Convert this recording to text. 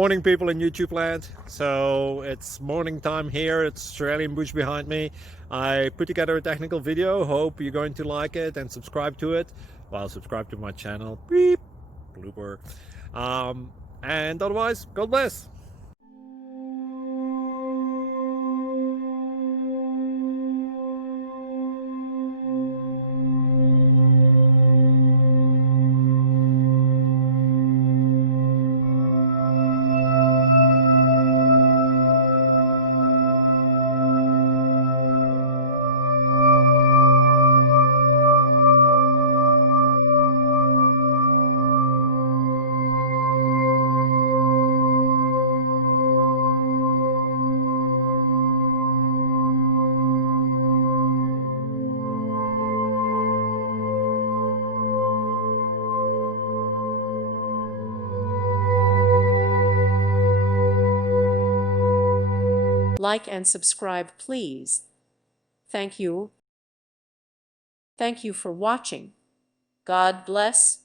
Morning people in YouTube land. So it's morning time here. It's Australian bush behind me. I put together a technical video. Hope you're going to like it and subscribe to it. Well, subscribe to my channel. Beep. Blooper. And otherwise, God bless. Like and subscribe, please. Thank you. Thank you for watching. God bless.